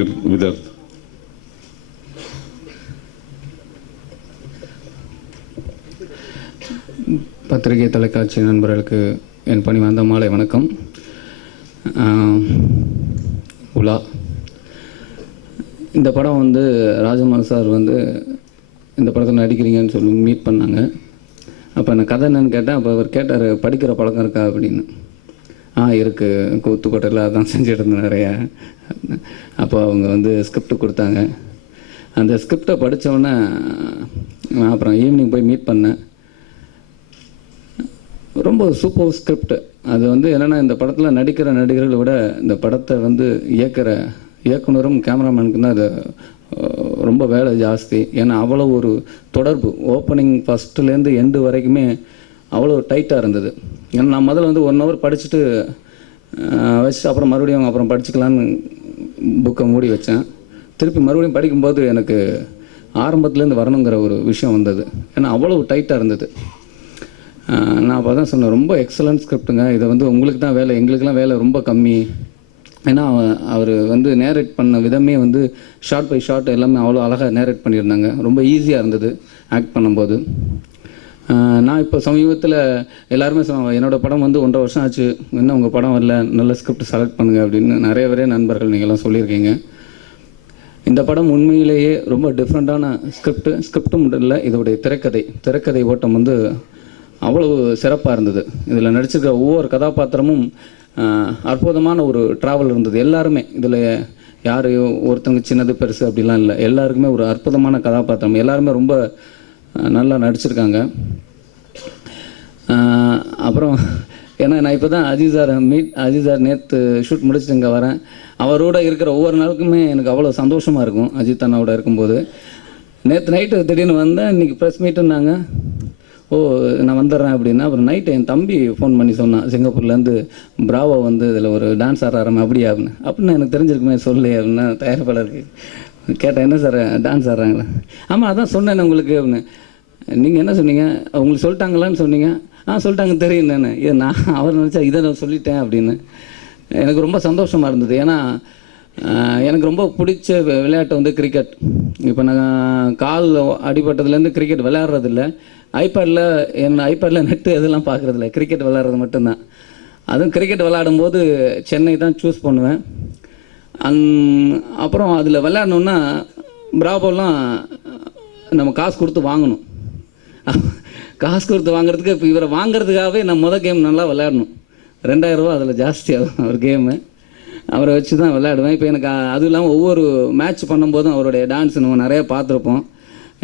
Vidarth. பத்திரிகை தொலைக்காட்சி நண்பர்களுக்கு என் பணிவார்ந்த மாலை வணக்கம். உலா இந்த படம் ராஜமௌலி சார் இந்த படத்தில் நடிக்கிறீங்கன்னு சொல்லி மீட் பண்ணாங்க. அப்போ நான் கதை என்னன்னு கேட்டேன். அப்போ அவர் கேட்டார், படிக்கிற பழக்கம் இருக்கா அப்படின்னு. இருக்குது, கூத்துக்கோட்டையில் அதான் செஞ்சுட்டு இருந்தேன் நிறைய. அப்போ அவங்க ஸ்கிரிப்ட் கொடுத்தாங்க. அந்த ஸ்கிரிப்டை படித்தோடனே நான் அப்புறம் ஈவினிங் போய் மீட் பண்ணேன். ரொம்ப சூப்பர் ஸ்கிரிப்ட். அது என்னென்னா, இந்த படத்தில் நடிக்கிற நடிகர்களை விட இந்த படத்தை இயக்குற இயக்குனரும் கேமராமேனுக்கு தான் அது ரொம்ப வேலை ஜாஸ்தி. ஏன்னா அவ்வளோ ஒரு தொடர்பு, ஓப்பனிங் ஃபஸ்ட்டுலேருந்து எண்டு வரைக்குமே அவ்வளோ டைட்டாக இருந்தது. ஏன்னா நான் முதல்ல 1 ஹவர் படிச்சுட்டு வச்சு அப்புறம் மறுபடியும் அப்புறம் படிச்சுக்கலான்னு புக்கை மூடி வச்சேன். திருப்பி மறுபடியும் படிக்கும்போது எனக்கு ஆரம்பத்துலேருந்து வரணுங்கிற ஒரு விஷயம் வந்தது. ஏன்னா அவ்வளோ டைட்டாக இருந்தது. நான் அப்போ தான் சொன்னேன், ரொம்ப எக்ஸலண்ட் ஸ்கிரிப்டுங்க, இதை உங்களுக்கு தான் வேலை, எங்களுக்கெல்லாம் வேலை ரொம்ப கம்மி. ஏன்னா அவர் நேரேட் பண்ண விதமே ஷார்ட் பை ஷார்ட் எல்லாமே அவ்வளோ அழகாக நேரேட் பண்ணியிருந்தாங்க. ரொம்ப ஈஸியாக இருந்தது ஆக்ட் பண்ணும்போது. நான் இப்போ சமீபத்தில் எல்லாருமே சொன்னாங்க, என்னோடய படம் 1.5 வருஷம் ஆச்சு, இன்னும் உங்கள் படம் வரல, நல்ல ஸ்கிரிப்ட் செலக்ட் பண்ணுங்கள் அப்படின்னு நிறைய பேரே நண்பர்கள் நீங்கள்லாம் சொல்லியிருக்கீங்க. இந்த படம் உண்மையிலேயே ரொம்ப டிஃப்ரெண்ட்டான ஸ்கிரிப்டும் இல்லை, இதோடைய திரைக்கதை ஓட்டம் அவ்வளவு சிறப்பாக இருந்தது. இதில் நடிச்சிருக்கிற ஒவ்வொரு கதாபாத்திரமும் அற்புதமான ஒரு ட்ராவல் இருந்தது. எல்லாருமே இதில் யார் ஒருத்தவங்க சின்னது பெருசு அப்படிலாம் இல்லை, எல்லாருக்குமே ஒரு அற்புதமான கதாபாத்திரம், எல்லாருமே ரொம்ப நல்லா நடிச்சிருக்காங்க. அப்புறம் ஏன்னா நான் இப்போ தான் அஜித் சார் நேற்று ஷூட் முடிச்சுட்டு இங்கே வரேன். அவரோட இருக்கிற ஒவ்வொரு நாளுக்குமே எனக்கு அவ்வளோ சந்தோஷமாக இருக்கும். அஜித் அண்ணாவோட இருக்கும்போது நேற்று நைட்டு திடீர்னு வந்தேன். இன்றைக்கி ப்ரெஸ் மீட்டுன்னாங்க. நான் வந்துடுறேன் அப்படின்னா, அப்புறம் நைட்டு என் தம்பி ஃபோன் பண்ணி சொன்னான், சிங்கப்பூர்லேருந்து பிராவோ இதில் ஒரு டான்ஸ் ஆடுறாராமே அப்படியா அப்படின்னு எனக்கு தெரிஞ்சிருக்குமே சொல்லு அப்படின்னா தயாரிப்பாளருக்கு கேட்டேன், என்ன சார் டான்ஸ் ஆடுறாங்களா? ஆமாம் அதான் சொன்னேன் உங்களுக்கு அப்படின்னு. நீங்கள் என்ன சொன்னீங்க, உங்களுக்கு சொல்லிட்டாங்களான்னு சொன்னீங்க? சொல்லிட்டாங்க தெரியும் நான் நான் அவர் நினச்சா இதை நான் சொல்லிட்டேன் அப்படின்னு. எனக்கு ரொம்ப சந்தோஷமாக இருந்தது. ஏன்னா எனக்கு ரொம்ப பிடிச்ச விளையாட்டு கிரிக்கெட். இப்போ நான் கால் அடிபட்டதுலேருந்து கிரிக்கெட் விளையாடுறதில்ல. ஐபேடில் நெட்டு எதெல்லாம் பார்க்குறதில்ல, கிரிக்கெட் விளையாடுறது மட்டும்தான். அதுவும் கிரிக்கெட் விளையாடும்போது சென்னை தான் சூஸ் பண்ணுவேன். அப்புறம் அதில் விளையாடணுன்னா பிராவோலாம் நம்ம காசு கொடுத்து வாங்கணும். காசு கொடுத்து வாங்குறதுக்கு இப்போ இவரை வாங்குறதுக்காகவே நான் கேம் நல்லா விளையாடணும். 2000 ரூபா அதில் ஜாஸ்தியாகும் ஒரு கேமு. அவரை வச்சு தான் விளையாடுவேன். இப்போ எனக்கு அதுவும் இல்லாமல் ஒவ்வொரு மேட்ச் பண்ணும்போதும் அவருடைய டான்ஸ் நம்ம நிறைய பார்த்துருப்போம்.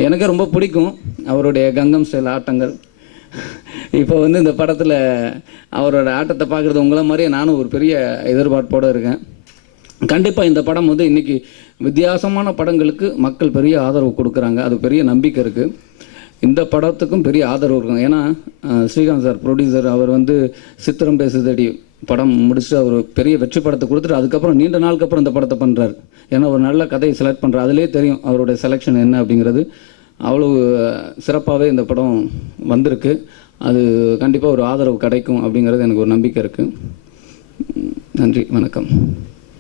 எனக்கே ரொம்ப பிடிக்கும் அவருடைய கங்கம் ஸ்டைல் ஆட்டங்கள். இப்போ இந்த படத்தில் அவரோட ஆட்டத்தை பார்க்குறது உங்களை மாதிரியே நானும் ஒரு பெரிய எதிர்பார்ப்போடு இருக்கேன். கண்டிப்பாக இந்த படம் இன்றைக்கி வித்தியாசமான படங்களுக்கு மக்கள் பெரிய ஆதரவு கொடுக்குறாங்க. அது பெரிய நம்பிக்கை இருக்குது. இந்த படத்துக்கும் பெரிய ஆதரவு இருக்கும். ஏன்னா ஸ்ரீகாந்த் சார் ப்ரொடியூசர், அவர் சித்திரம் பேசுதடி படம் முடிச்சுட்டு அவர் பெரிய வெற்றி படத்தை கொடுத்துட்டு அதுக்கப்புறம் நீண்ட நாளுக்கு அப்புறம் இந்த படத்தை பண்ணுறாரு. ஏன்னா ஒரு நல்ல கதையை செலக்ட் பண்ணுறாரு. அதிலே தெரியும் அவருடைய செலெக்ஷன் என்ன அப்படிங்கிறது. அவ்வளோ சிறப்பாகவே இந்த படம் வந்திருக்கு. அது கண்டிப்பாக ஒரு ஆதரவு கிடைக்கும் அப்படிங்கிறது எனக்கு ஒரு நம்பிக்கை இருக்குது. நன்றி, வணக்கம்.